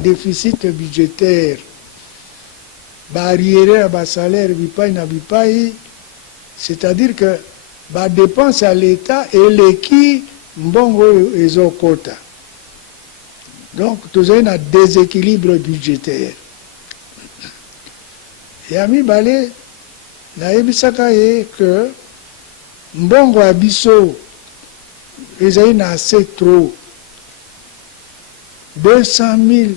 déficit budgétaire, arriéré à salaire, c'est-à-dire que dépense à l'État et l'équipe mbongo ezokota. Donc, nous avons un déséquilibre budgétaire. Et ami balé, naebisaka que mbongo abiso ils ont assez trop 200 000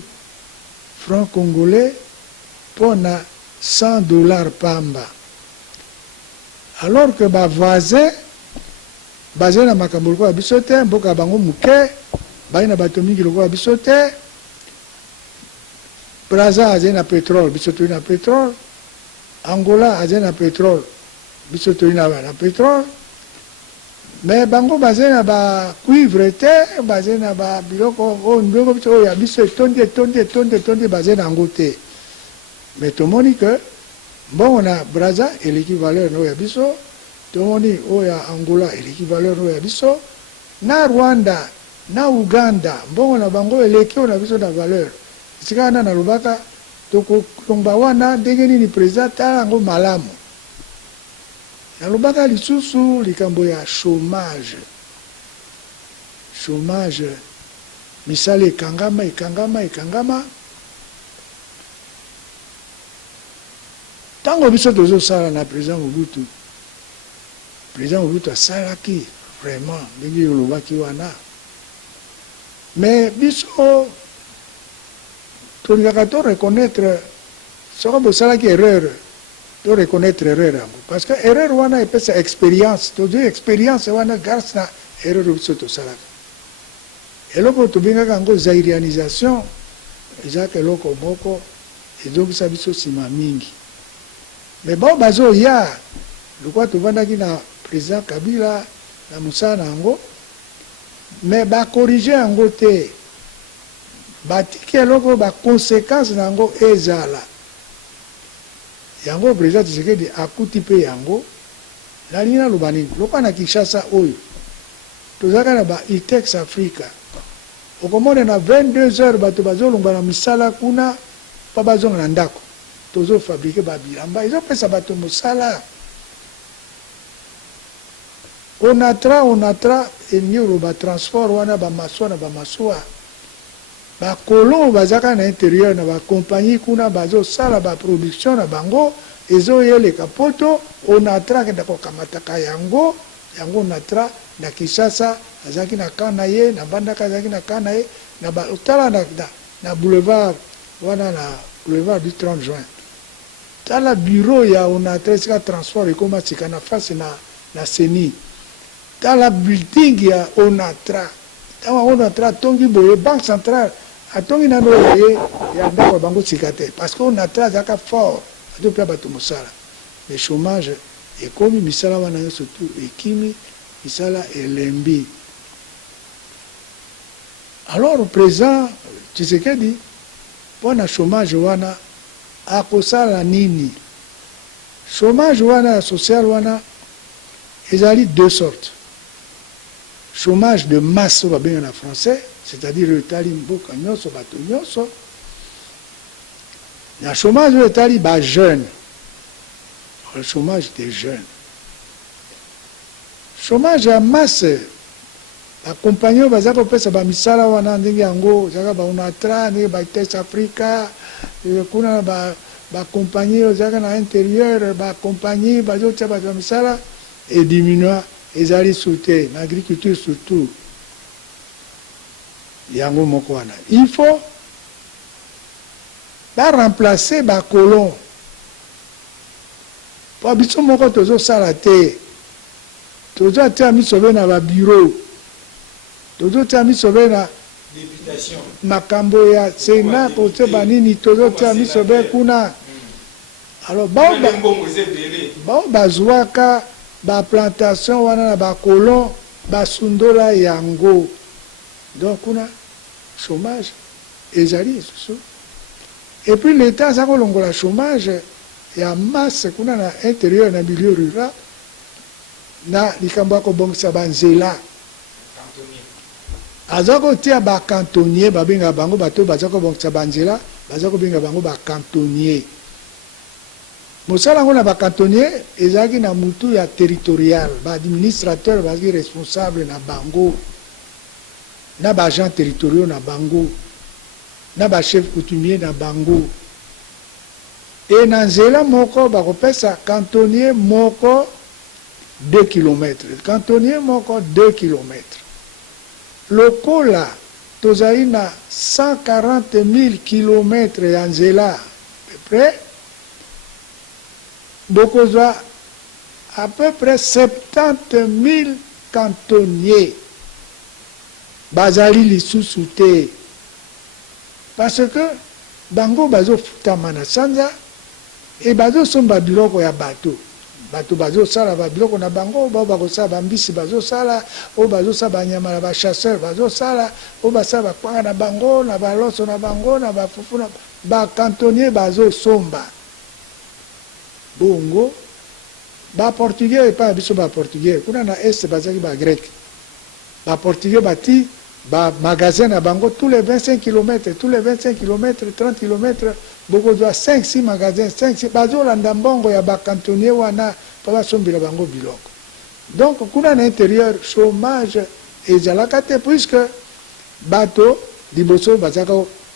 francs congolais pour 100 $ pamba. Alors que les voisins, basés dans Makambolko à Bissote, Mboka Bango Mouké, Baina Batomi Kiloko à Bissote, Braza a un pétrole, Bissote a pétrole, Angola a un pétrole, Bissote a pétrole, mais Bango basé dans cuivre, basé dans Biloko, on a Bissote, tonde, basé dans Angote. Mais tout le monde dit que, bon, on a Braza et l'équivalent de Yabiso, tout le monde dit qu'il y a Angola et l'équivalent de Yabiso, na Rwanda, na Uganda, bon, on a Bango et l'équivalent de Yabiso de valeur. C'est quand on a Lubaka, Tongbawana, Degeni ni président, Tarango Malamu. Na Lubaka, l'Issoussou, l'Ikamboya, chômage. Chômage, Misale, Kangama. Tant que biso tozo sala na président Mobutu a salaki vraiment ndenge yolobaki wana, mais biso tolingaka to reconnaître soko bosalaki erreur, to reconnaître erreur yango parce que erreur wana epesa expérience, tozwi expérience wana grâce na erreur biso tosalaka. Eloko tobengaka yango zairianisation ezaka eloko moko ezongisa biso nsima mingi. Mais bon, bazo ya, le quoi tu vas dans le président Kabila, la Moussa Nango, mais ba corriger en côté, ba tiké loko ba conséquence nango ezala. Yango président Tshisekedi akuti pe yango, la lina lubani, loko na Kinshasa oyo. Tozaka na ba Itex Africa. Okomone na 22 heures bato bazo longba na misala kuna, pa bazo na ndako. Tozo fabriquer babilamba, ils ont fait ça bateau mosala. Onatra, et nous ba transport wana ba maswa. Ba kolon bazaka na intérieur na ba compagnie kuna bazo sala ba production na bango, ezo yele kapoto, onatra ke dako kamataka yango onatra na Kinshasa, azaki na kanaye, na bandaka azaki na kanaye, na ba otala na boulevard wana na boulevard du 30 juin. Dans le bureau, il y a un transport et comment c'est qu'on a face na CENI. Dans le building, il y a ONATRA. Dans ONATRA, Tongi Boye, Banque centrale, à Tongi Nano, il y a un bango sikate. Parce qu'ONATRA, c'est fort. Le chômage est comme Misala Wana surtout, et Kimi, Misala et Lembi. Alors, le président Tshisekedi, pour le chômage, Wana, akosala nini chômage wana social wana ezali deux sortes. Chômage de masse va bien en français, c'est-à-dire le tali mboka nyonso bato nyonso. Le chômage le tali ba jeune. Le chômage des jeunes. Chômage à masse. La compagnie baza ko pesa ba misala wana ndenge yango zaka ba onatra ndenge ba Itex Africa kuna ba compagnie aux à l'intérieur, ba compagnie ba zotia ba misala et diminuer les alliés sautés, l'agriculture surtout. Yango moko wana. Il faut ba remplacer ba colon. Pour biso moko tozo sala te. Tozo ata mi sauver na ba bureau. Tozo ata mi sauver na députation. Makambo ya Sénat pour te banini tozo tia misobe kuna. Alors bazwaka ba plantation wana na ba colon ba sundola yango. Donc kuna chômage ezali sous. Et puis l'État ça kolongola chômage ya masse kuna na intérieur na milieu rural na likambo ko bongisa banzela. azako tia ba cantonnier babenga bango bato bazako bongisa banzela bazako benga bango ba cantonnier mosala ngo na ba cantonnier ezaki na mutu ya territorial ba administrateur bazaki responsable na bango na ba agent territoriaux na bango na ba chef coutumier na bango et na nzela moko bakopesa cantonnier moko 2 km cantonnier moko 2 km lokola tozali na 140 000 km ya nzela peu près bokozwa à peu près 70 000 cantonniers bazali lisusu te parce que bango bazofutama na sanza e bazosomba biloko ya bato bazosala babiloko na bango bao bakosala bambisi bazosala oyo bazosala banyama na bachasseur bazosala oyo basala bakwanga na bango na baloso na bango na bafufu na bacantonnier bazosomba bongo baportugais epa na biso baportugais kuna na este bazalaki bagrec baportugais bati bamagasin na bango tous les 25 km tous les 25 km 30 km bokozwa 5-6 magasins 5-6 bazolanda mbongo ya bacantonnier wana mpo basombela bango biloko donc kuna na intérieur chômage ezalaka te puisque bato liboso bazalaka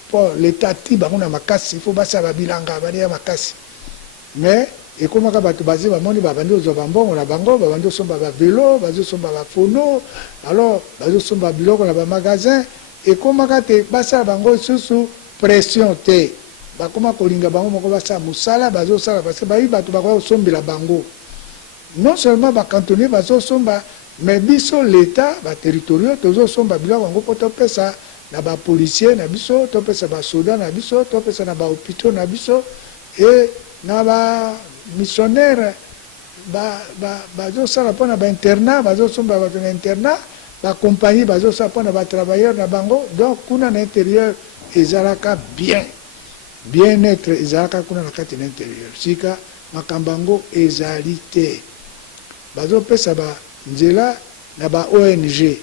mpo l'état ti bango na makasi ifo basala babilanga balia makasi mais ekomaka bato bazi bamoni babandi ozwa bambongo na bango babandi osomba bavelo bazosomba bafono alors bazosomba biloko na bamagasin ekomaka te basala bango lisusu pression te bakoma kolinga bango moko basala mosala bazosala parce que bayi bato bakoya kosombela bango non seulement bacantonnier bazosomba mais biso l'état baterritoriaux tozosomba biloko yango mpo topesa na bapolicier na biso topesa basoda na biso topesa na bahôpitaux na biso e na bamissionnaire bazosala mpo na bainternat bazosomba bato na internat bacompagnie bazosala mpo na batravailleur na bango donc kuna na intérieur ezalaka bien-être ezalaka kuna na kati na intérieur sika makambo yango ezali te bazopesa banzela na ba-ONG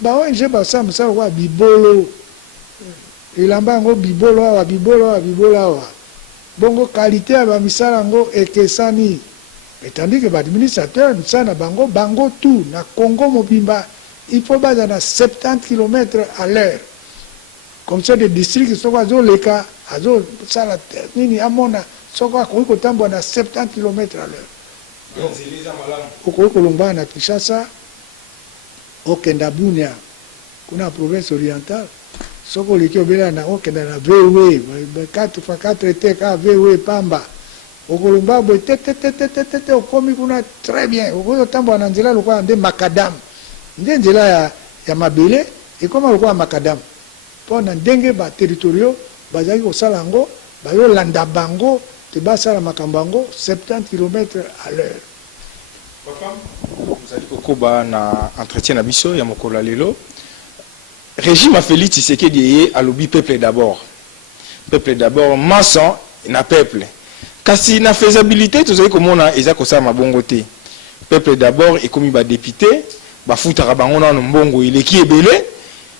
ba-ONG basala mosala kwa bibolo elamba yango bibolo awa bongo qualité ya bamisala yango ekesani etandi ke baadministrateur misala na bango tout na Congo mobimba il faut baza na 70 km à l'heure comme ça des districts soko azoleka azosala nini amona soko akoki kotambola na 70 km à l'heure okoki kolongwana na Kinshasa okenda Bunia kuna province orientale soko oleki obela na okenda na VW 4x4 te ka VW pamba okolomba boye te okomi kuna très bien okoki kotambola na nzela lokola nde makadam nde nzela ya mabele ekoma lokola makadam mpo na ndenge baterritoriaux bazalaki kosala yango bayolanda bango te basala makambo yango 70 km à l'heure. Papa, mozali kokoba na entretien na biso ya mokolo ya lelo régime ya Félix Tshisekedi ye alobi peuple d'abord mason na peuple kasi na faisabilité tozali komona eza kosala mabongo te peuple d'abord ekomi badepute bafutaka bango nano mbongo eleki ebele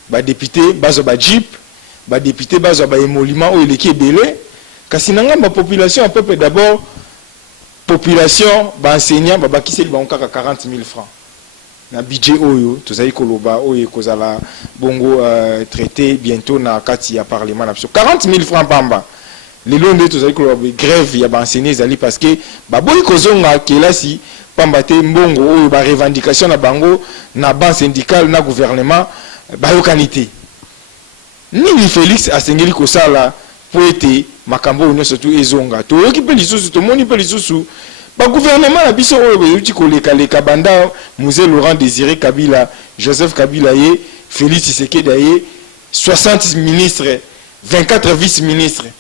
badepute bazwa bajip badepute bazwa baemolima oyo eleki ebele kasi na ngambo population ya peuple d'abord population baenseignant babakiseli bango kaka 40 000 francs na budget oyo tozali koloba oyo kozala bongo traité bientôt na kati ya parlement na biso 40 000 francs pamba lelo nde tozali koloba grève ya baenseignant ezali parce que baboyi kozonga kelasi pamba te mbongo oyo ba revendication na bango na banque syndicale na gouvernement bayokani te nini Félix asengeli kosala po ete makambo oyo nyonso tu ezonga toyoki mpe lisusu tomoni mpe lisusu gouvernement na biso oyo beuti koleka banda Musée Laurent Désiré Kabila Joseph Kabila ye Félix Tshisekedi ye 60 ministres 24 vice-ministres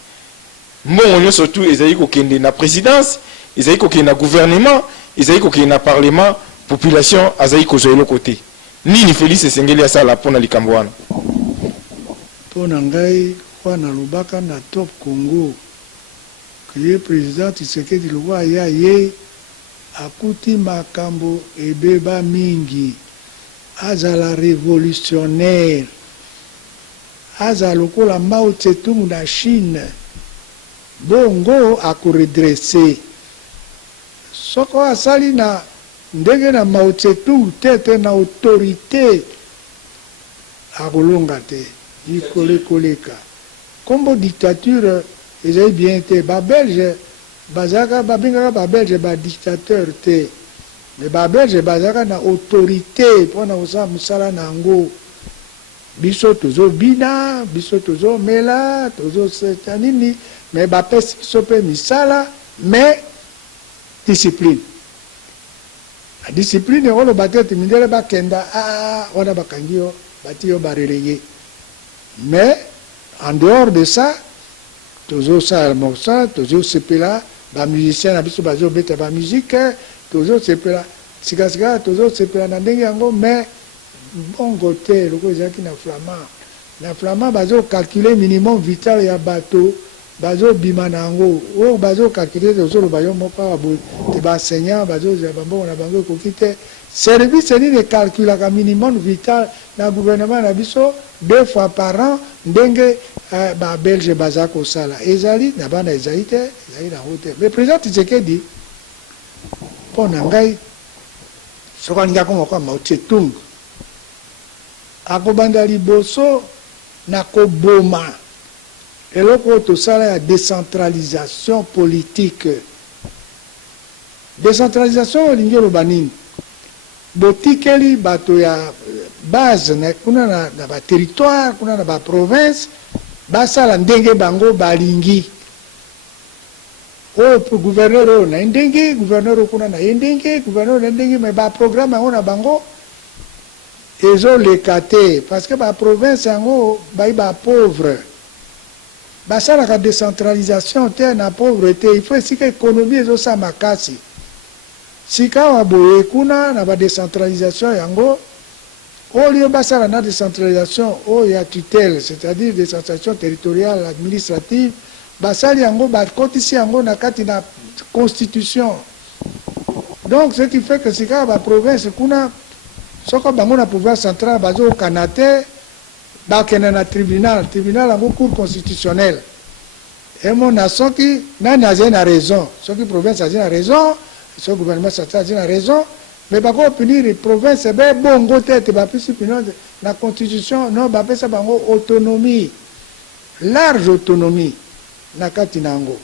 mbongo nyonso tu ezali kokende na présidence ezali kokende na gouvernement ezali kokende na parlement population azali kozwa eloko te nini Félix esengeli asala mpona likambo wana mpo na ngai wana lobaka na Top Congo ye président Tshisekedi lokwa ye akuti makambo ebeba mingi azala révolutionnaire, azala lokola Mao Tse-tung na Chine, bongo akoredresse. Soko asali na ndenge na Mao Tse-tung te na autorité akolonga te, ikolekoleka. Kombo dictature ezali bien te, ba Belge bazaka babengaka ba Belge ba dictateur te. Mais ba Belge bazaka na autorité pona osala musala nango. Biso tozo bina, biso tozo mela, tozo setanini, mais ba pesi biso pe misala, mais discipline. La discipline est le bâtiment de mindele bakenda on a bakangio bâti ba relégué. Mais en dehors de ça, toujours ça le morceau, toujours c'est là, ba musicien na biso bazo beta ba musique, toujours c'est là. Sika toujours c'est là na ndenge yango, mais bon côté le ko ezaki na flamand. Na flamand bazo calculer minimum vital ya bateau. Bazo bimanango o bazo calculer toujours le bayo moko abo te ba enseignant bazo ya bambo na bango ko kite service ni de calcul ka minimum vital na gouvernement na biso 2 fois par an ndenge ba Belge bazako sala ezali na bana ezali te ezali na hotel mais président Tshisekedi pona ngai soko ninga ko moko Mao Tse-tung akobanda liboso na koboma eloko tosala ya décentralisation politique. Décentralisation olingi oloba nini? Botikeli bato ya base kuna na ba territoire, kuna na ba province, basala ndenge bango balingi. O gouverneur o na ndenge, gouverneur kuna na ndenge, gouverneur na ndenge, mais ba programme yango na bango ezo lekate parce que ba province yango ba pauvre. Basala la décentralisation te na pauvreté, il faut aussi que l'économie est aussi makasi. Si ka boye kuna na ba décentralisation yango, au lieu basala na décentralisation o ya tutelle, c'est-à-dire décentralisation territoriale administrative, basali yango ba kotisi yango na kati na constitution. Donc ce qui fait que si ka ba province kuna soko bango na pouvoir central bazo kanate bakena na tribunal yango cour constitutionnel et mon nation qui nani a raison ceux qui province a raison ce gouvernement central a raison mais bako punir province be bongo tete ba pisi punir la constitution non ba pesa bango autonomie large autonomie na kati nango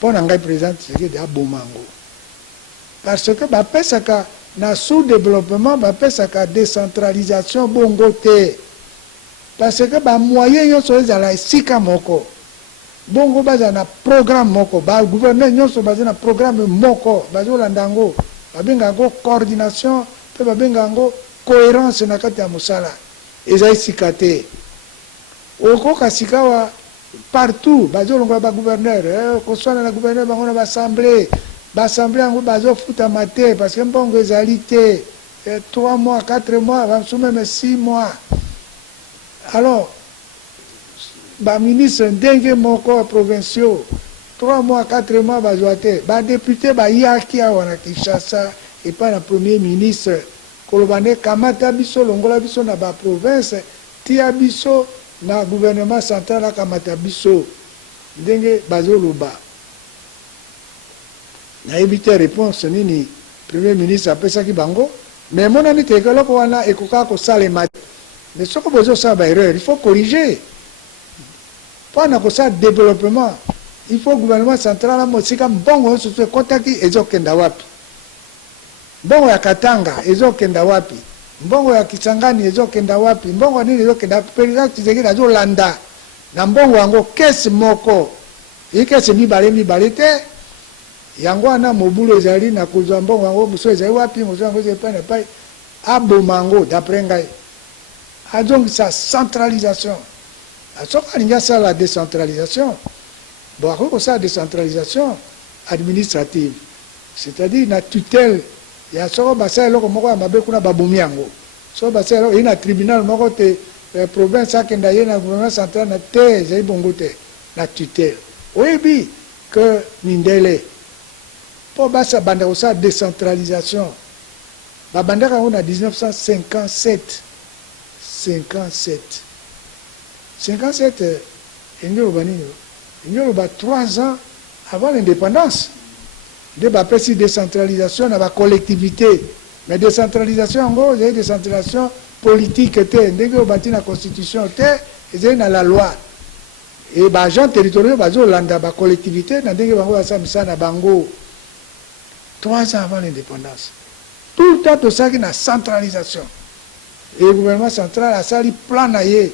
pona ngai président c'est de abomango parce que ba pesa ka na sous-développement ba pesa ka décentralisation bongo te. Parce que ba moyen nyonso ezala esika moko bongo baza na programme moko ba gouverneur nyonso baza na programme moko bazo landango babenga ngo coordination pe babenga ngo cohérence na kati ya mosala eza esika te okoka sikawa partout bazo longola ba gouverneur koswana na gouverneur bango na ba assemblée yango bazo futa mate parce que mbongo ezali te 3 mois 4 mois même 6 mois. Alors, ba ministre ndenge moko provinciaux 3 mois 4 mois bazoate ba député ba yaki awana Kinshasa et pas la premier ministre kolobane kamata biso longola biso na ba province tia biso na gouvernement central kamata biso ndenge bazoloba na éviter réponse nini premier ministre apesa ki bango mais monani tekelo ko wana ekoka ko salema. Mais ce que vous avez erreur, il faut corriger. Pendant que ça développement, il faut le gouvernement central aussi comme bon se fait contacter ezo kenda wapi. Bongo ya Katanga ezo kenda wapi. Bongo ya Kisangani ezo kenda wapi. Bongo nini ezo kenda président Tshisekedi azo landa. Na bongo yango kesi moko. Ikesi mibale te. Yango ana mobulu ezali na kuzwa bongo yango muso ezali wapi, muso yango ezali pa na pa abomango d'après ngai. Donc sa centralisation. Il y a ça la décentralisation. Bon, ça la décentralisation administrative. C'est-à-dire la tutelle. Il y a ça basa eloko moko ya mabe kuna babomi yango. So basa eloko ina tribunal moko te province akenda ye na gouvernement central na te zai bongo te la tutelle. Oui que mindele. Po basa banda ça décentralisation. babandaka yango na 1957 57 elingi oloba nini elingi oloba 3 ans avant l'indépendance nde bapesi décentralisation na bacollectivité mais décentralisation yango ezali décentralisation politique te ndenge oyo bati na constitution te ezali na la loi e baagent territoriaux bazolanda bacollectivité na ndenge bango basala misala na bango 3 ans avant l'indépendance tout le temps tosalaki na centralisation et le gouvernement central asali plan na ye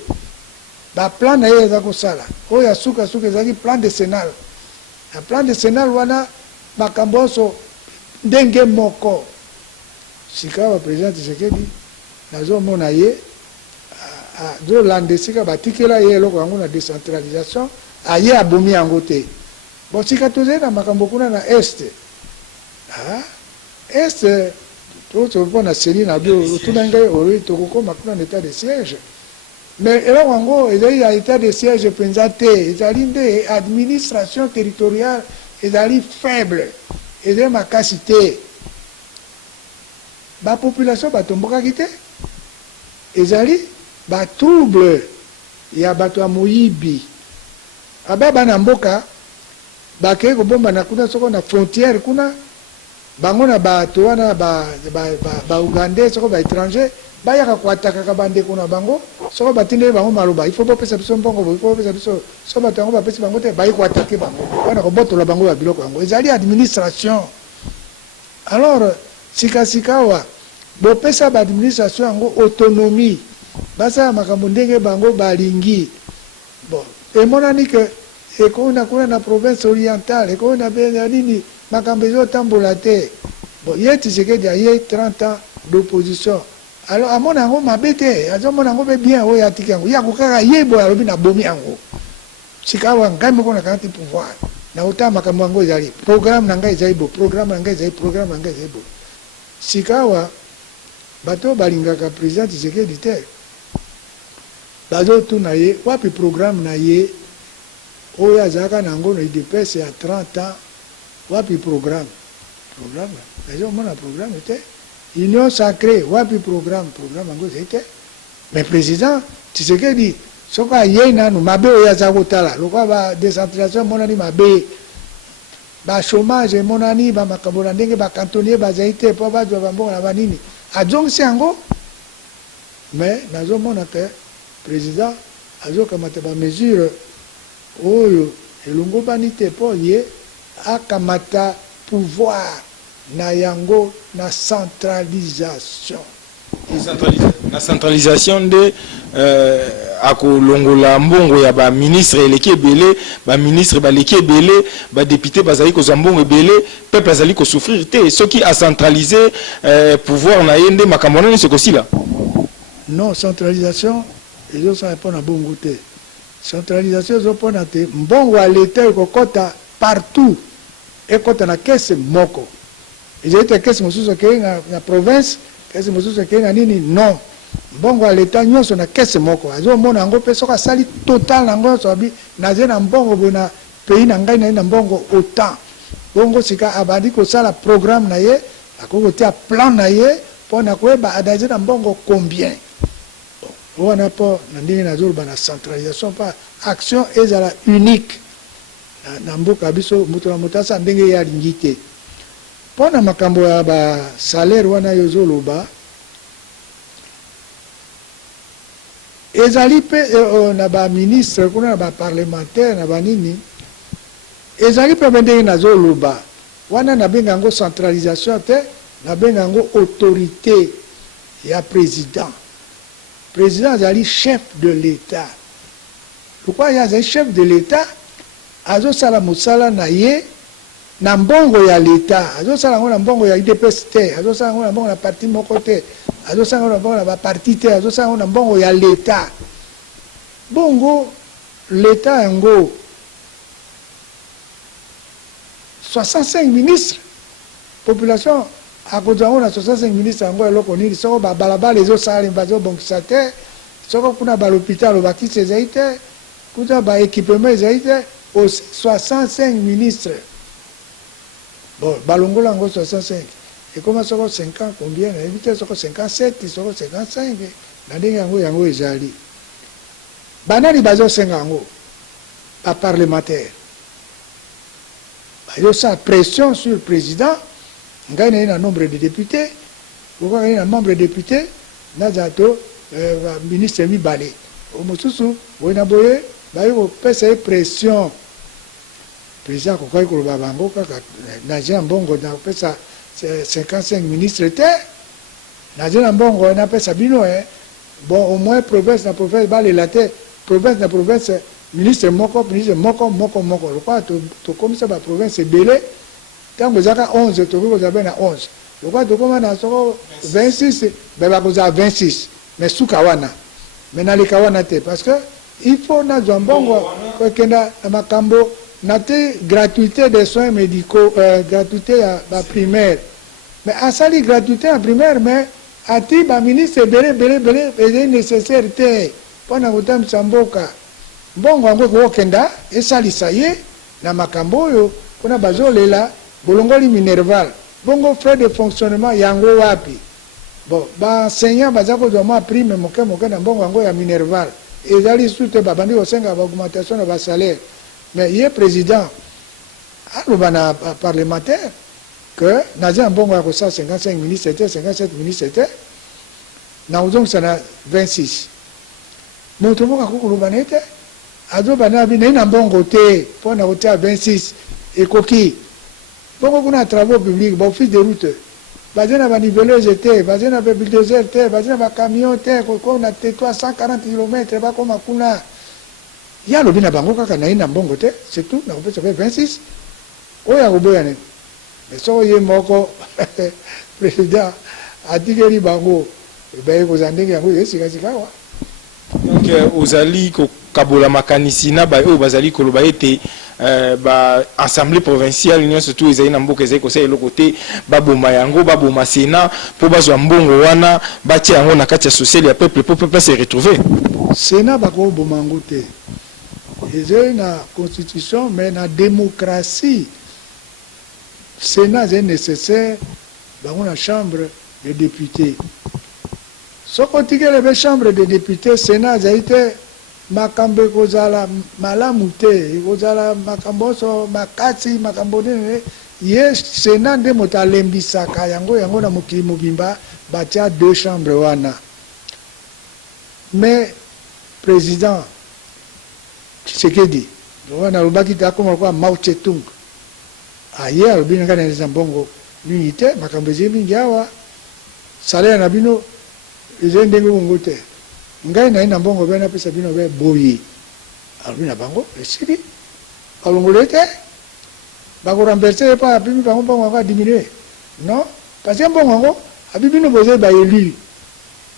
baplan na ye eza kosala oyo asukasuka ezalaki plan décennal na plan décennal wana makambo nyonso ndenge moko sika baprésident Tshisekedi nazomona ye azolanda esika batikela ye eloko yango na décentralisation aye abomi yango te bon sika tozali na makambo kuna na este este topona seni na bio otuna ngai oyo tokokoma kuna na état de siège mais eloko yango ezali ya état de siège mpenza te ezali nde administration territoriale ezali faible ezali makasi te bapopulation batombokaki te ezali batrouble ya bato ya moyibi aba bana mboka bakei kobombana kuna soko na frontière kuna bango na bato wana baugandais soko baétranger bayaka koatakaka bandeko na bango soko batindeli bango maloba ifo bopesa biso mbongo ifo bopesa biso so bato yango bapesi bango te bayi koatake bango wana kobotola bango babiloko yango ezali administration alors sikasika awa bopesa baadministration yango autonomie basala makambo ndenge bango balingi bon emonani ke ekona kuna na province orientale ekona bena nini makambo ezotambola te bon ye Tshisekedi aye 30 ans d'opposition alors amona yango mabe te azomona yango mpe bien oyo atiki yango yako kaka ye boye alobi na bomi yango sika awa ngai moko na kanati pouvoir na otala makambo yango ezali programme na ngai ezali bo programme na ngai ezali programme na ngai ezali bo sika awa bato balingaka président Tshisekedi te bazotuna ye wapi programme na ye oyo azalaka na yango na UDPS ya 30 ans wapi programme nazomona programme te union sacrée wapi programme yango ezali te mais président Tshisekedi soko ayei nanu mabe oyo aza kotala lokola badécentralisation emonani mabe bachômage emonani bamakambo na ndenge bacantonnier bazali te mpo bazwa bambongo na banini azongisi yango mais nazomona ke président azokamata bamesure oyo elongobani te mpo ye akamata pouvoir na yango na centralisation na centralisation nde akolongola mbongo ya baministre eleki ebele baministre baleki ebele badepute bazali kozwa mbongo ebele peuple azali kosouffrir te soki acentralize pouvoir na ye nde makambo wana nyonso ekosila non centralisation ezosala mpona bongo te centralisation ezopona te mbongo ya leta ekokɔta partout ekɔta na kese moko ezali te kese mosusu ekei na province kese mosusu ekei na nini non mbongo ya leta nyonso na kese moko azomona yango mpe soki asali total na yango nyonso abi nazali na mbongo boye na pays na ngai naye na mbongo autant bongo sika abandi kosala programme na ye akoki kotia plan na ye mpo na koyeba adazali na mbongo combien wana mpo na ndenge nazoloba na centralisation mpa action ezala unique na mboka biso moto na moto asala ndenge ye alingi te mpo na makambo ya basalaire wana yo ozoloba ezali mpe na baministre kuna na baparlementaire na banini ezali mpe ndenge nazoloba wana nabenga yango centralisation te nabenga yango autorité ya président azali chef de l'état pourquoi ye azali chef de l'état azosala mosala na ye na mbongo ya l'état azosala yango na mbongo ya UDPS te azosala yango na mbongo na parti moko te azosala yango na mbongo na baparti te azosala yango na mbongo ya l'état bongo l'état yango 65 ministres population akozwa yango na 65 ministres yango eloko nini soko babalabala ezosala bazobongisa te soko kuna balhôpital bakisi ezali te kuna baéquipement ezali te 65 ministres bon balongola yango 65 Et comment ça 5 ans, combien? Il 57, il 55. Yango ezali. Banani bazo 5 ans, pas parlementaire. Il y a une pression sur le président. Il y a un nombre de députés. Il y a un membre de députés. Il y a un ministre qui balé. Il y a une pression. Le président a dit qu'il y a 55 ministres. Il y a bon, au moins, province, la province, province, la province, ministre moko. Je crois que comme ça, la province est belée. Tant que vous avez 11, vous avez 11. Je crois que vous avez 26, vous avez 26. Mais sous Kawana. Mais dans les Kawana, parce que il faut que un bon gratuité des soins médicaux, gratuité à la primaire. Mais à ça, la gratuité en primaire, mais à ti, le ministre est belé, et nécessaire pour nous faire Samboka. Bon, on va kenda et ça y est, na makambo yo, pour na bazolela, bolongoli minerval. Bongo frais de fonctionnement yango wapi. Bon, ba enseignant bazako doit prime moke na bongo yango ya minerval. Et zali soute ba bandi osenga ba augmentation de salaire. Mais il est président alobana parlementaire que naza bongo ya ko 55 ministres étaient 57 ministres étaient. Na uzong sana 26. Moto ka ko lobana était azo bana bina ina mbongo te pona hotel 26 ekoki bongo kuna travaux publics ba office de route bazena ba niveleuse te bazena ba bulldozer te bazena ba camion te ko na te 340 km ba koma kuna ya lo bina bango kaka na ina mbongo te c'est tout na ko fait 26 oya ko boya ne mais so ye moko président adigeri bango ba ko zandenge yango yesika sikawa. Donc ozali ko kabola makanisi na ba o bazali ko loba ete ba assemblée provinciale union surtout ezali na mboka ezali ko sa eloko te ba boma yango ba boma sénat po bazwa mbongo wana ba tia yango na kati ya social ya peuple pour peuple se retrouver. Sénat ba ko boma yango te. Ezali na constitution mais na démocratie. Sénat est nécessaire ba na chambre des députés. Ce côté la chambre des députés, Sénat a été makambe kozala malamute, kozala makambo so makati makambo ne ye Sénat de motalembisaka yango na mokili mobimba batia 2 chambres wana. Mais président Tshisekedi wana lobaki ta koma kwa Mao Tse-tung aye albina kana nzambongo l'unité makambo zemingi awa salaire na bino ils ndenge bongo te ngai na ina mbongo bena pesa bino be boyi aluna bango esili balongole te bako rembourser pa bibi bango bongo va diminuer non parce que bongo abibi no boze ba élu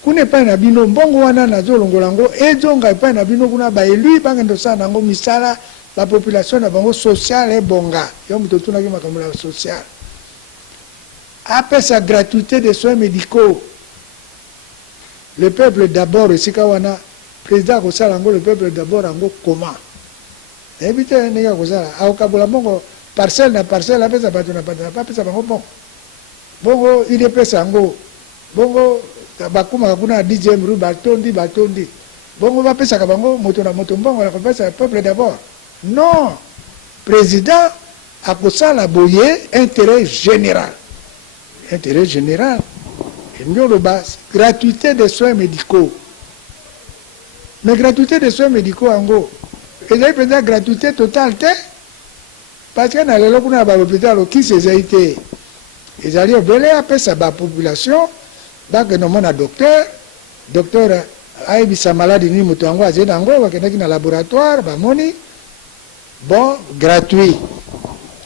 kune pa na bino mbongo wana na zolongola ngo ezonga pa na bino kuna ba élu bangendo sana ngo misala la population na bango sociale et bonga yo muto tuna ki makambo la social après sa gratuité des soins médicaux. Le peuple d'abord, et Sikawana, président Kosalango, le peuple d'abord, en comment? Évitez, n'est-ce pas Kosala? A Okaboulamongo, parcelle na parcelle, après ça, pas ça, bon. Bongo, il est pressé en go. Bongo, Bakuma, Kuna, 10e rue, Batondi. Bongo, va passer à Kabango, Motona, Motombongo, la confesse, le peuple d'abord. Non! Président, à Kosala Boye, intérêt général. Intérêt général. Gratuité des soins médicaux. Mais gratuité des soins médicaux en gros. Et j'ai peut-être gratuité totale. Parce que dans l'hôpital, qui s'est été. Ils allaient belé après sa population. Donc, nous avons un docteur a sa maladie, nous avons un laboratoire, bon, gratuit.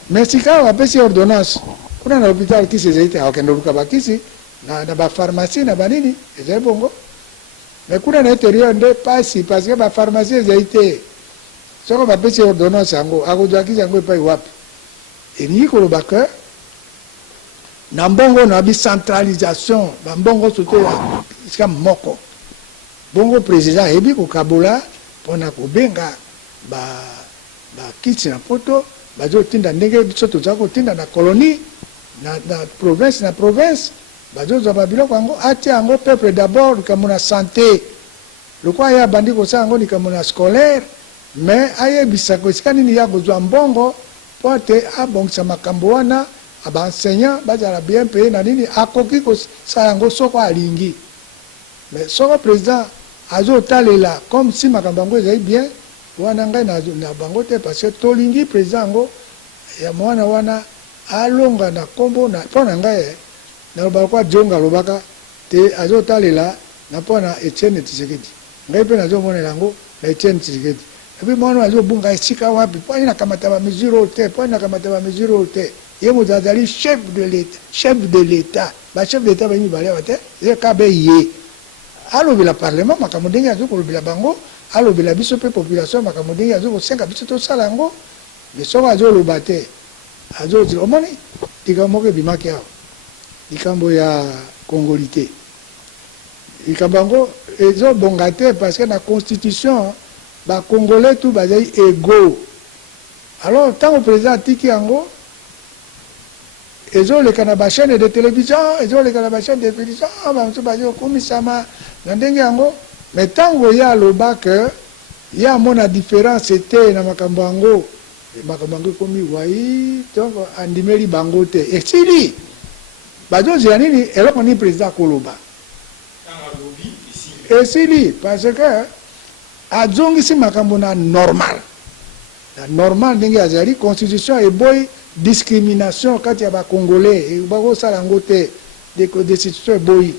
Mais si quand on a fait ordonnance, on a un hôpital qui s'est été, na ba pharmacie na banini ezali bongo mais kuna na intérieur nde pasi parce que ba pharmacie ezali te soko ba pesi ordonnance yango akozwaki yango epai wapi elingi koloba ke na mbongo na bi centralisation ba mbongo soto ya moko bongo président ebi kokabola mpona kobenga ba kiti na poto bazotinda ndenge biso toza kotinda na colonie na province bazozwa babiloko yango atia yango peuple d'abord likambo na santé lokwa ye abandi kosala yango likambo na scolaire mais ayebisaka esika nini ya kozwa mbongo mpo ete abongisa makambo wana baenseignant bazala bien paye na nini akoki kosala yango soko alingi mais soko président azotalela comme si makambo yango ezali bien wana ngai na bango te parce que tolingi président yango ya mwana wana alonga na kombo na mpo na ngai nalobaka kwa jonga alobaka te azotalela na mpo na Etienne Tshisekedi ngai mpe nazomonela yango na Etienne Tshisekedi epuis mwana azobunga esika wapi mpo ani nakamata bamesure oyo te mpo ani nakamata bamesure oyo te ye moto azali chef de l'état bachef d'état banyi mibale awa te eka be ye alobela parlement makambo ndenge azokolobela bango alobela biso mpe population makambo ndenge azokosenga biso tosala yango mais soko azoloba te azozila omoni likambo moko ebimaki awa likambo ya kongoli te likambo yango ezobonga te parce que na constitution bacongolais tout bazali égaux alors ntango président atiki yango ezoleka na bachaîne de télévision ezoleka na bachaîne de télévision bamosusu bazali kokumisama na ndenge yango mais ntango ye aloba ke ye amona différence te na makambo yango ekomi wai donc andimeli bango te esili bazozela nini eloko nini président akoloba esili parce que azongisi makambo na normal ndenge azali constitution eboyi discrimination kati ya bacongolais bakosala yango te destitution eboyi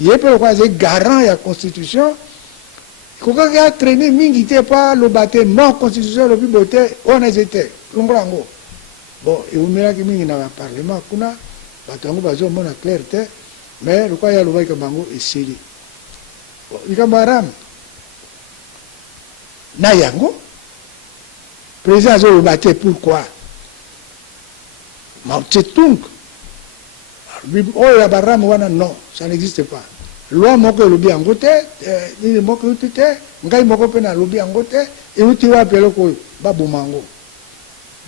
ye mpe lokwa azali garant ya constitution kokaki atraine mingi te mpo aloba te non constitution elobi bo te wana eze te longola yango bon ewumelaki mingi na baparlement kuna bato yango bazomona clair te mais lokwa ye alobaki bango esili likambo aramu na yango président azoloba te pourquoi Mao Tse-tung oyo ya baramu wana non ça n'existe pas loi moko elobi yango te nini moko euti te ngai moko mpe nalobi yango te euti wapi eloko oyo baboma yango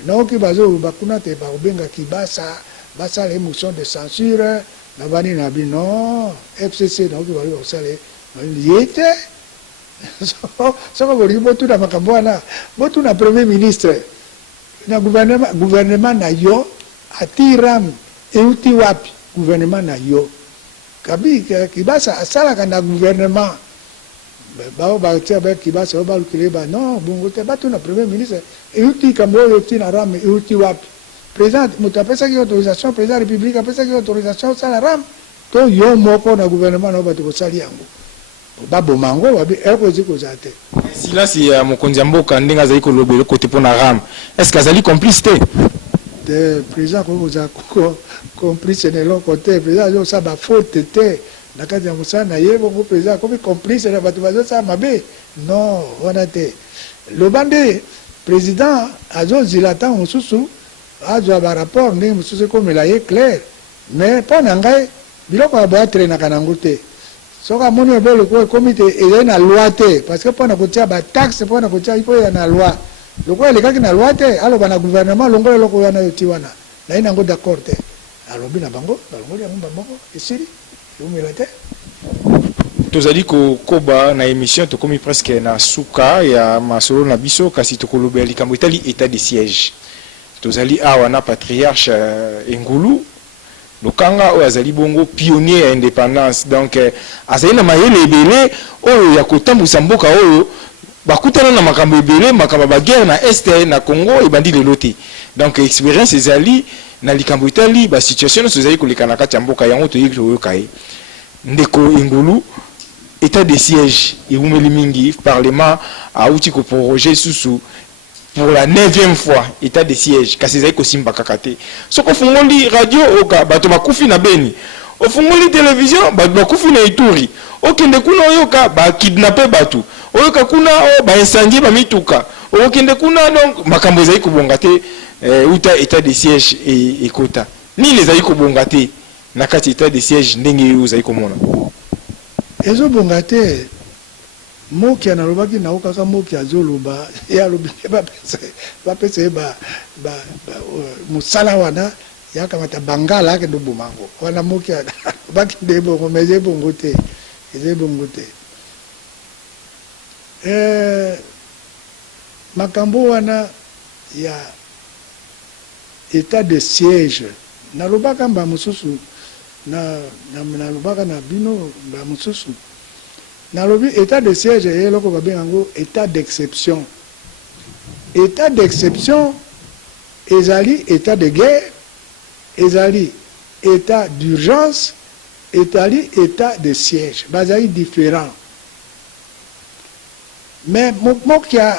naoki bazoloba kuna te bakobengaki basala émotion de censure na bani na bino FCC naoki bali bakosala ye te soko bolingi botuna makambo wana botuna premier ministre na gouvernement na yo atiram euti wapi gouvernement na yo kabi kibasa asalaka na gouvernement bao batia ba kibasa ba lukile ba non bongo te batuna premier ministre euti kambo euti na ram euti wapi président mutapesa ki autorisation président république apesa ki autorisation sala ram to yo moko na gouvernement na bato kosali yango babomango babi ekozi kozate silence ya mokonzi ya mboka ndenge azali kolobela kote mpo na ram est ce que azali complice te de président kokoza complice na eloko te président azosala bafaute te na kati ya mosala na ye bongo président akomi complice na bato bazosala mabe non wana te loba nde président azozila ntango mosusu azwa barapport ndenge mosusu ekomela ye clair mais mpo na ngai biloko ya boyatrenaka nango te soki amoni ebeloko ekomi te ezali na loi te parce que mpo na kotia bataxe mpo na kotia ipo ya na loi lokola elekaki na loi te aloba na gouvernement longola eloko wana yoti wana naye nango d'accord te alobi na bango balongoli yango bamoko esili eumela te tozali kokoba na émission tokomi presque na suka ya masolo na biso kasi tokolobela likambo etali état de siège tozali awa na patriarche Engulu lokanga oyo azali bongo pionnier ya indépendance donc azali na mayele ebele oyo ya kotambusa mboka oyo bakutana na makambo ebele makambo baguerre na este na Congo ebandi lelo te donc expérience ezali na likambo etali basituation nyonso ezali koleka na kati ya mboka yango toyeki toyoka ye ndeko Engulu état de siège ewumeli mingi parlement auti koproroger susu pour la 9e fois état de siège kasi ezali kosimba kaka te soko ofungoli radio oka bato bakufi na Beni ofungoli télévision bato bakufi na Ituri okende kuna oyoka bakidnape bato oyoka kuna baincendie bamituka okende kuna donc makambo ezali kobonga te uta état de siège ekota nini ezali kobonga te na kati état de siège ndenge oyo ezali komona ezobonga te moki analobaki nao kaka moki azoloba ye alobi bapesa ye mosala wana ya kamata bangala ke ndo bomango wana moki baki de bongo meze bongo te eze bongo te makambo wana ya état de siège nalobaka mba mosusu nalobaka na bino mba mosusu nalobi état de siège eloko babengango état d'exception. État d'exception ezali état de guerre, ezali état d'urgence, ezali état de siège. Bazali différent. Mais mokia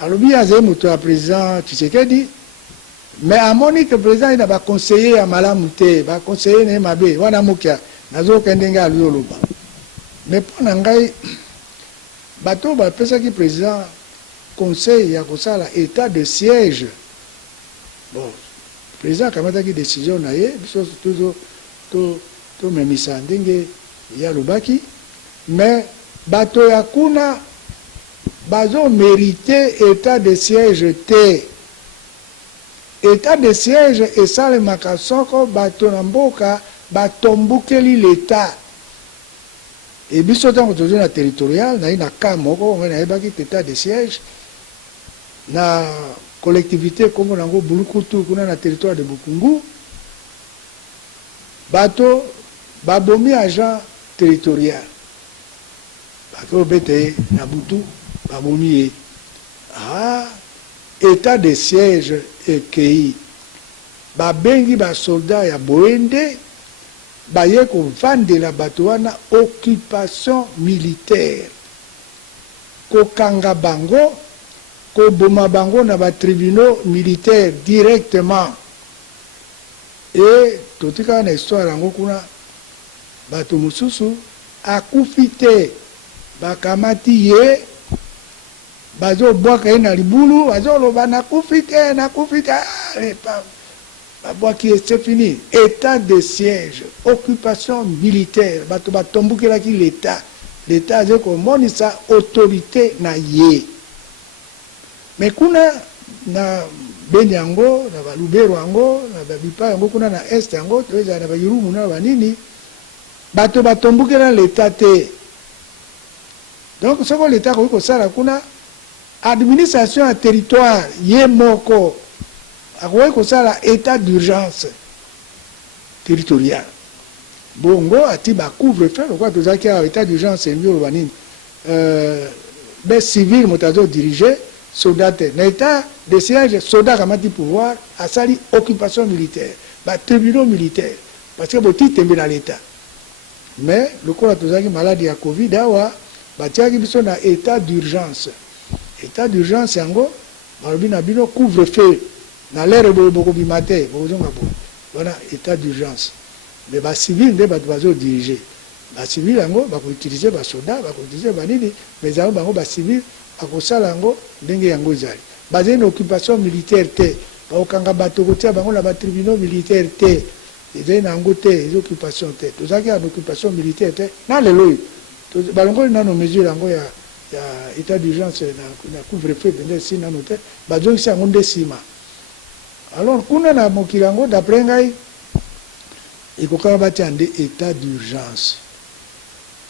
alobi azali moto ya président Tshisekedi, mais amoni que président il a conseillé à malamu te, ba conseiller ne mabe, wana mokia nazo kendenge alu oloba. Mais pour ngai bato ba pesa ki président conseil ya kosala état de siège. Bon, président kamata ki décision na ye biso to memisa ndenge ya lobaki, mais bato ya kuna bazo mérité état de siège te. État de siège esalemaka soko bato na mboka batombukeli l'état. Et biso ntango tozwi na territorial nayi na cas moko ngai nayebaki état de siège na collectivité kombo nango Bulukutu kuna na territoire de Bukungu, bato babomi agent territorial bato bete na butu babomi ye. État de siège ekei babengi basoldat ya boende baye kovandela bato wana occupation militaire, kokanga bango, koboma bango na batribunaux militaires directement. Et totika na histoire yango kuna bato mosusu akufi te, bakamati ye bazobwaka ye na libulu, bazoloba nakufi te babwaki ye, c'est fini. État de siège, occupation militaire, bato batombukelaki l'état aze komonisa autorité na ye. Mais kuna na beni yango, na balubero yango, na babipa yango, kuna na est yango, toeza na bayirumu na banini, bato batombukela l'état te. Donc soko l'état koki kosala kuna administration ya territoire ye moko akoki kosala état d'urgence territorial. Bongo ati bacouvre-feu lokwa tozalaki awa état d'urgence embi oloba nini be civil moto azodirige soldat te. Na état de siège soldat akamati pouvoir asali occupation militaire batribunaux militaire parce que botitembe na l'état. Mais lokola tozalaki maladi ya covid awa batiaki biso na état d'urgence. État d'urgence yango balobi na bino couvre-feu na lere bokobima te bokozonga bo wana état d'urgence. Mais bacivil nde bato bazodirige, bacivil yango bakoutilize basoda bakoutilize banini, mais yango bango bacivil bakosala yango ndenge yango ezali. Bazali na occupation militaire te, bakokanga bato kotia bango na batribunaux militaire te, ezali na yango te, eza occupation te. Tozalaki na occupation militaire te na lelo oyo balongoli nano mesure yango ya état d'urgence na couvre-feu pende si nano te, bazongisi yango nde nsima. Alors kuna na mokili yango d'après ngai ekokaka batia nde état d'urgence.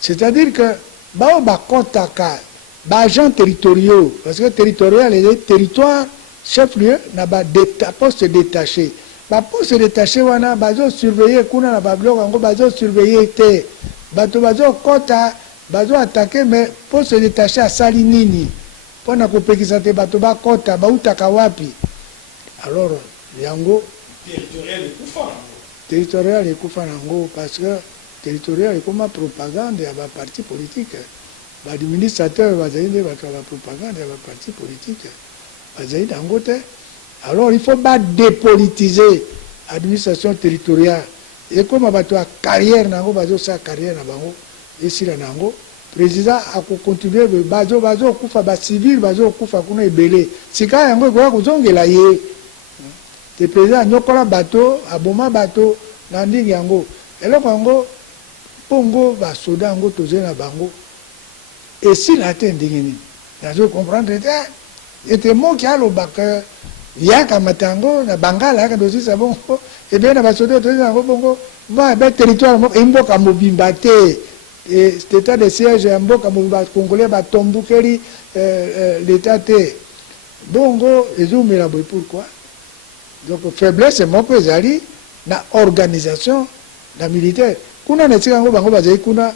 C'est-à-dire que bao bakotaka baagents territoriaux, parce que territorial ezali territoire chef-lieu na poste détaché. Baposte détaché wana bazosurveille kuna na babiloko yango bazosurveille te, bato bazokota bazoatake, mais poste détaché asali nini mpona kopekisa te bato bakota bautaka wapi? Alors yango territorial ekufa nango parce que territorial ekoma propagande ya baparti politique, baadministrateur bazali nde bato ya bapropagande ya baparti politique bazali nango te. Alors il faut dépolitiser administration territoriale ekoma bato ya carrière nango bazosala carrière na bango esila nango. Président akokontinue bazokufa bacivil bazokufa kuna ebele, sika yango ekoka kozongela ye te. Président anyokola bato aboma bato na ndingi yango eloko yango pongo basoda yango tozali na bango esila te ndenge nini nazo comprendre te. Ete moki alobaka yaka matango na bangala yaka dosisa bongo et bien na basoto dosisa bongo ba be territoire mo imboka mobimba te cet état de siège ya mboka mobimba congolais ba tombukeli l'état te bongo ezumela boy pourquoi donc faiblesse moko ezali na organisation na militaire kuna na tika ngo bango bazali kuna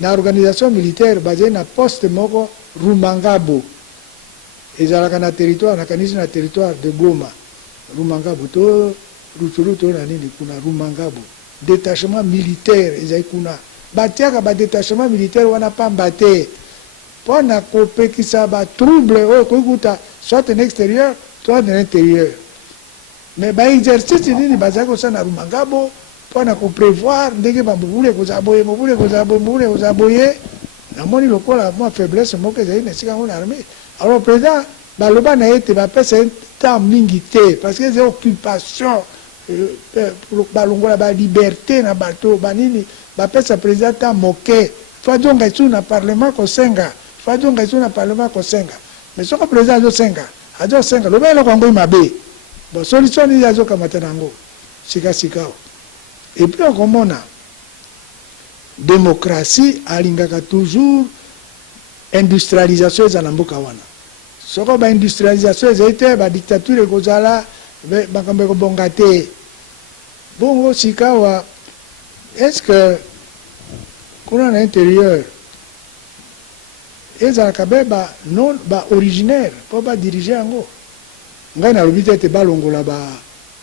na organisation militaire bazali na poste moko Rumangabo ezalaka na territoire na kanisi na territoire de Goma Rumangabo to Rutshuru to na nini kuna Rumangabo détachement militaire ezali kuna batiaka ba détachement militaire wana pamba te pona kopekisa ba trouble oyo kokuta soit en extérieur soit en intérieur mais ba exercice nini bazali kosala na Rumangabo pona koprévoir ndenge bambule kozaboye mobule kozaboye namoni lokola moi faiblesse moko ezali na esika ngo na armée alors président baloba na ye te bapesa temps mingi te parce que ezali occupation balongola baliberté na bato banini bapesa président temps moke fadonga esu na parlement kosenga fadonga esu na parlement kosenga mais soko président azosenga loba eloko yango mabe bon solution nini azokamata nango sikasika et puis okomona démocratie alingaka toujours industrialisation eza na mboka wana soko baindustrialisation ezali te badictature ekozala makambo ekobonga te bongo sikawa est-ce que kuna na intérieur ezalaka be baoriginaire mpo badirige yango ngai nalobi te ete balongola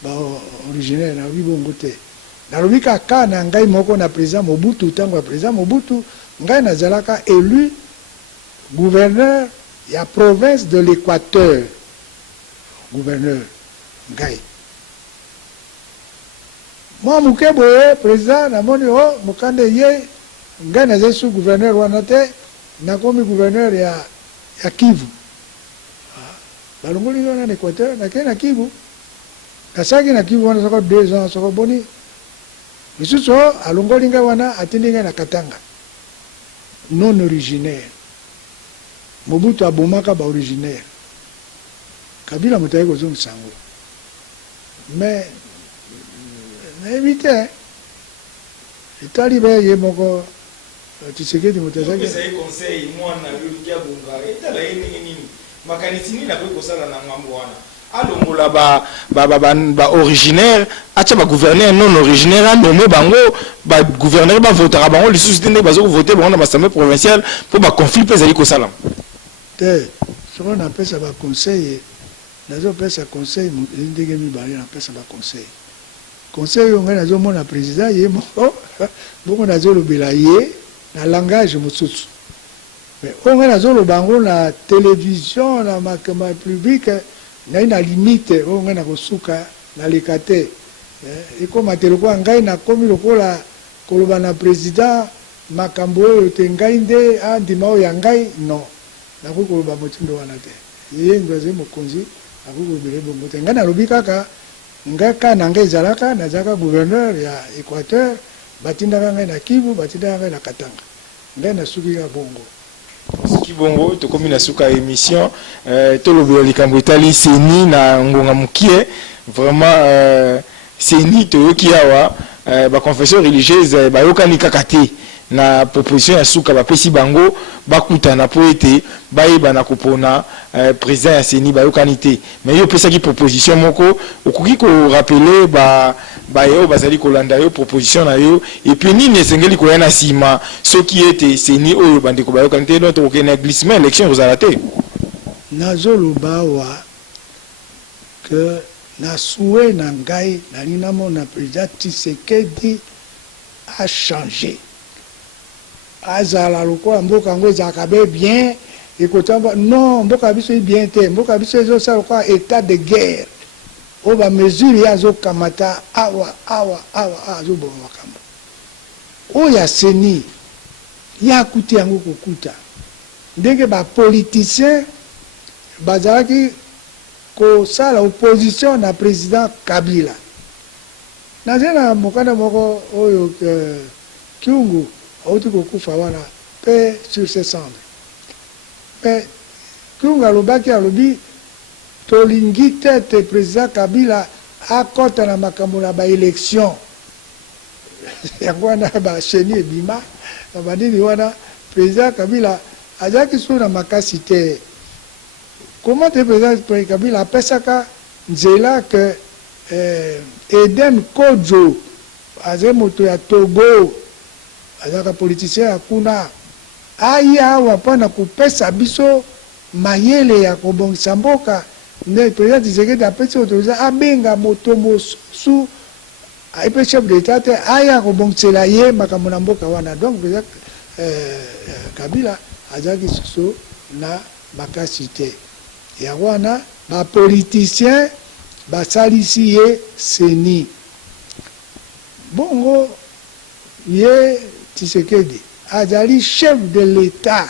baoriginaire nalobi bongo te nalobi kaka na ngai moko na président Mobutu ntango ya président Mobutu ngai nazalaka élu gouverneur ya province de l'Équateur gouverneur ngai mwa moke boye président namoni o mokande ye ngai nazali su gouverneur wana te nakomi gouverneur ya Kivu balongoli wana na Équateur nakei na Kivu nasalaki na Kivu wana soko 2 ans soko boni lisusu alongoli ngai wana atindi ngai na Katanga non originaire Mobutu abomaka baoriginaire Kabila moto aye kozongisa yango mais nayebi te etali be ye moko Tshisekedi moto azalaki conseil mwana yolikia bunga etala ye ndenge nini makanisi nini akoki kosala na ngambo wana alongola ba originaire acha ba gouverneur non originaire anome bango ba gouverneur ba votera bango lisusu ndenge bazo voter bango na l'Assemblée provinciale pour ba conflit pe ezali kosala te soko na pesa ba conseil nazo pesa conseil ndenge mibale na pesa ba conseil yo ngai nazo mona président ye moko bongo nazo lobela ye na langage mosusu mais ongai nazo lobango na télévision na makambo publique ngai na limite oyo ngai nakosuka naleka te ekoma te lokola ngai nakomi lokola koloba na président makambo oyo te ngai nde andima oyo ya ngai non nakoki koloba motindo wana te ye ndo azali mokonzi akoki kolobela bongo te ngai nalobi kaka ngai ka na ngai ezalaka nazalaka gouverneur ya Équateur batindaka ngai na Kivu batindaka ngai na Katanga ngai nasuki ka bongo soki bongo tokomi na suka émission tolobela likambo etali seni na ngonga mokie vraiment seni toyoki awa baconfession religieuse bayokani kaka te na proposition ya suka bapesi bango bakutana po ete bayeba na kopona président ya seni bayokani te mais yo opesaki proposition moko okoki korapele bayo bazali kolanda yo proposition na yo et puis nini esengeli koya na nsima soki ete seni oyo bandeko bayokani te donc tokokende na glissement élection kozala te nazoloba awa ke na souhait na ngai nalingi namona président Tshisekedi a changé azala lokola mboka yango ezalaka be bien ekotamba non mboka biso bien te mboka biso ezosala lokola état de guerre oyo bamesure ye azokamata awa azoboma makambo oyo ya seni ye akuti yango kokuta ndenge bapoliticien bazalaki kosala opposition na président Kabila nazali na mokanda moko oyo kiungu auti kokufa wana paix sur ses cendres mais kiungu alobaki alobi tolingi te président Kabila akota na makambo na baélection yango wana bacheni ebima na banini wana président Kabila azalaki so na makasi te. Comment te président Kabila apesaka nzela ke Eden Kojo azali moto ya Togo azalaka politicien ya kuna aya awa mpona kopesa biso mayele ya kobongisa mboka. Nde président Tshisekedi apesi autorisation abenga moto mosusu ayepe chef d'état te aya kobongisela ye makambo na mboka wana. Donc président Kabila azalaki susu na makasi te. Yango wana bapoliticien basalisi ye seni. Bongo ye Tshisekedi azali chef de l'état.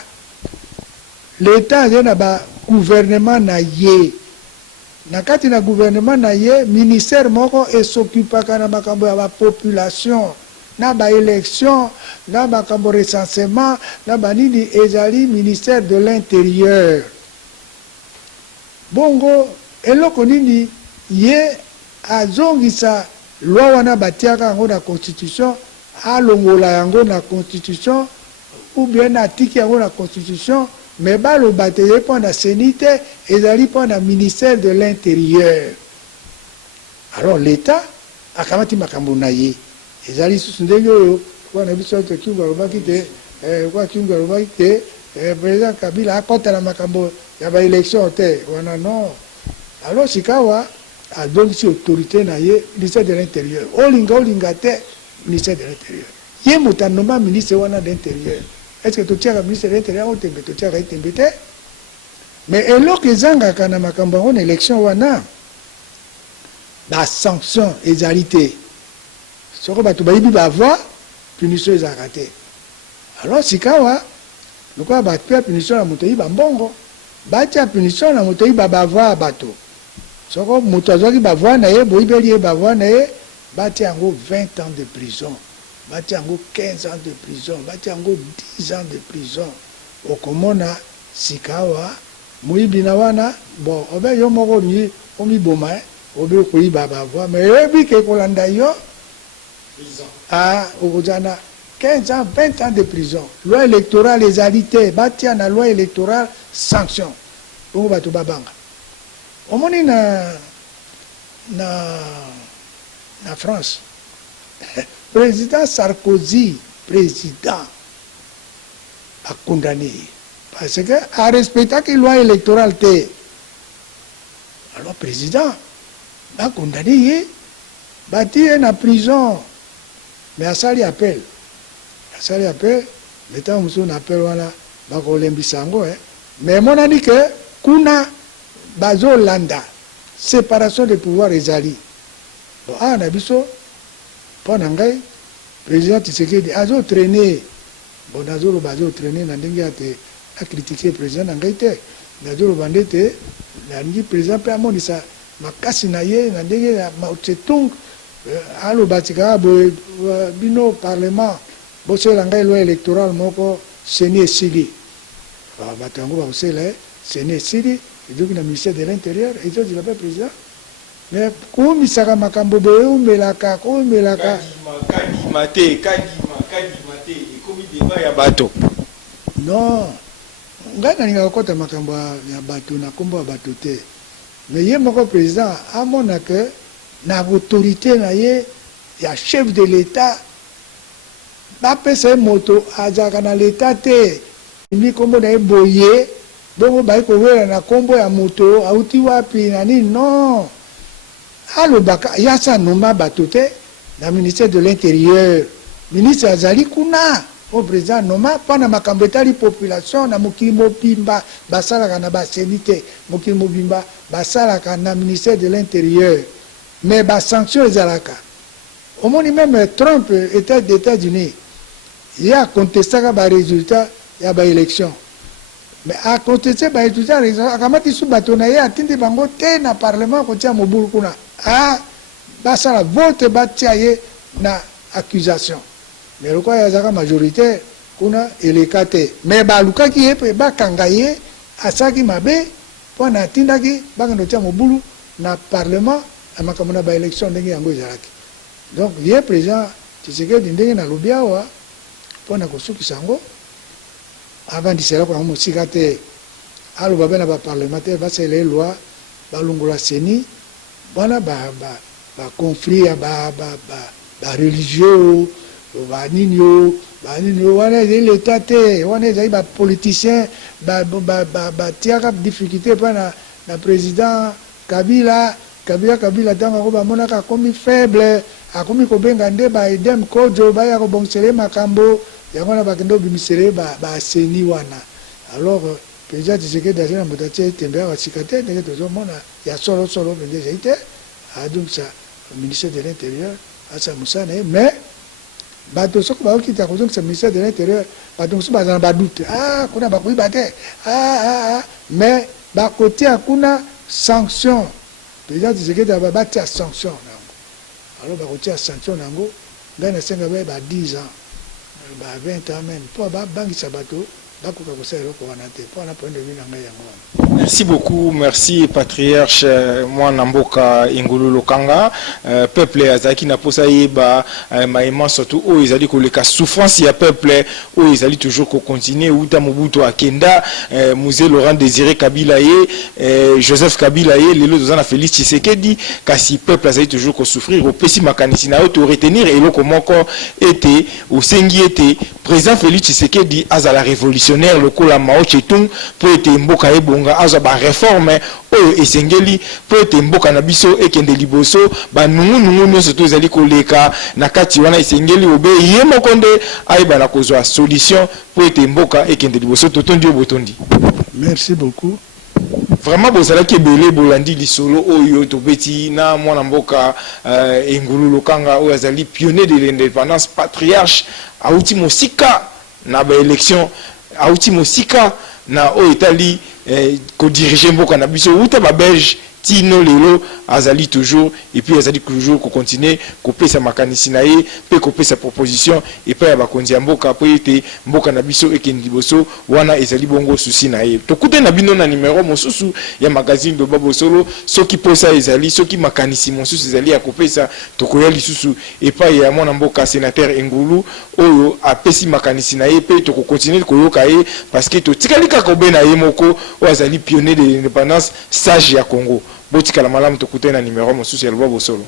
L'état azali na ba gouvernement na ye. Na kati na gouvernement na ye, ministère moko s'occupaka na makambo ya ba population, na ba élection, na makambo recensement, na banini ezali ministère de l'intérieur. Bongo eloko nini ye azongisa loi wana batiaka yango na constitution, alongola yango na constitution ou bien atiki yango na constitution, mais baloba te ye mpo na seni te ezali mpo na ministère de l'intérieur. Alors l'état akamati makambo na ye ezali susu ndenge oyo wana biso te Kyungu alobaki te kwa Kyungu alobaki te président Kabila akota na makambo ya baélection te wana non. Alors sikawa adongisi autorité na ye ministère de l'intérieur. Olinga te ministère de l'intérieur. Ye moto anoma ministre wana de l'intérieur. Est-ce que tu tiens le ministère de l'Intérieur ou tu tiens le ministère? Mais eloko ezangaka na makambo yango na élection wana ba sanction ezali te. Soko bato bayibi bavoi punition ezalaka te. Alors sikawa lokola batia punition na moto oyiba mbongo batia punition na moto oyiba bavoi ya bato. Soko moto azwaki bavoi na ye boyibeli ye bavoi na ye batia yango 20 ans de prison. Batiango 15 ans de prison, batiango 10 ans de prison. Okomona sikawa muibi na wana bon obe yo moko ni omi boma obe ko iba bavoi mais ebi ke kolanda yo ah okozana 15 ans 20 ans de prison. Loi électorale ezalité batia na loi électorale sanction. Bongo bato babanga. Omoni na France. Président Sarkozy, président, a condamné. Parce que a respecté la loi électorale. Alors, président a condamné, bâti en prison. Mais à ça, il appelle. À ça, il appelle. Le temps où on appelle, mais mon a dit que, kuna, bazo landa, séparation des pouvoirs ezali. Bon, on a vu ça. Pendant que président Tshisekedi azo traîné bon nazo bazo traîné na ndenge a critiqué président Nangaite nazo bandete na ndi président pe amonisa makasi na ye na ndenge ya Mao Tse-tung alo batika bino parlement boso la ngai loi électorale moko seni esili batango ba osela seni esili edoki na ministère de l'intérieur ezo dit le président. Mais comme ça a makambo boye umelaka umelaka kadima te et comme débat ya bato non ngana ninga kota makambo ya bato na kombo ya bato te mais ye moko président amona que na autorité na ye ya chef de l'état ba pesa moto azaka na l'état te ni kombo na boye bongo ba ko wera na kombo ya moto auti wapi na ni non. Alobaka yasa noma batote na ministère de l'intérieur ministre azali kuna au président noma pana makambo etali population na mokili mobimba basalaka na basenite mokili mobimba basalaka na ministère de l'intérieur mais ba sanction ezalaka omoni même Trump était des États-Unis il a contesté ba résultat ya ba élection mais a contesté ba résultat akamati su bato na ye atindi bango te na parlement ko tia mobulu kuna ah basala vote batia ye na accusation mais le quoi yazaka majorité kuna elekate mais ba lukaki ye pe bakanga ye asaki mabe mpo na atindaki bakende kotia mobulu na parlement na makambo na baélection ndenge yango ezalaki. Donc ye président Tshisekedi ndenge nalobi awa mpo na kosukisa yango avandisela kwa mosika te aloba mpe na baparlementaire basala eloi balongola seni wana baconflit ya bareligieux banini oyo wana ezali leta te wana ezali bapoliticien batiaka difficulté mpe na président Kabila ntango ako bamonaka akomi faible akomi kobenga nde baedem kojo baya kobongisele makambo yango na bakende obimisele baseni wana. Alors président Tshisekedi azali na moto atie etembeaka sika te ndenge tozomona ya solosolo mpenza ezali te adungisa ministère de l'intérieur asa mosala ye mais bato soki baokita kozongisa ministère de l'intérieur bato mosusu bazala na badute kuna bakoyiba te mais bakotia kuna sanction président Tshisekedi batia sanction nango. Alors bakotia sanction nango ngai nasenga baye ba 10 ans ba 20 ans même mpo babangisa bato bakoka kosala eloko wana te mpo wana point de vue na ngai yango wana. Merci beaucoup, merci patriarche mwana mboka Engulu Lokanga. Peuple azaki na posa yeba maïma surtout o ezali koleka souffrance ya peuple o ezali toujours ko continuer uta Mobutu akenda Musée Laurent Désiré Kabila ye Joseph Kabila ye lelo dozana Félix Tshisekedi kasi peuple azali toujours ko souffrir au pesi makanisi na auto retenir eloko moko était au sengi était président Félix Tshisekedi azala révolutionnaire lokola Mao Tse-tung pour être mboka ebonga ba réforme oyo esengeli po ete mboka na biso ekende liboso ba nungu nyonso to ezali koleka na kati wana esengeli obe ye moko nde ayeba na kozwa solution po ete mboka ekende liboso totondi o botondi. Merci beaucoup. Vraiment bozalaki ebele bolandi lisolo oyo tobeti na mwana mboka Engulu Lokanga oyo azali pionnier de l'indépendance patriarche auti mosika na ba élection auti mosika na o Italie ko diriger mboka na biso uta ba belge tino lelo azali toujours et puis azali toujours ko continuer ko pesa makanisi na ye pe ko pesa proposition et pa ya bakonzi ya mboka po ete mboka na biso ekendi boso wana ezali bongo susi na ye to kute na bino na numéro mosusu ya magazine de Babo Solo soki posa ezali soki makanisi mosusu ezali ya ko pesa to ko ya lisusu et pa ya mwana mboka sénateur Engulu oyo apesi makanisi na ye pe to ko continuer ko yoka ye parce que to tikali ka ko bena ye moko o azali pionnier de l'indépendance sage ya Congo. Botika la malamu tokutena numéro mosusu ya Babo Solo.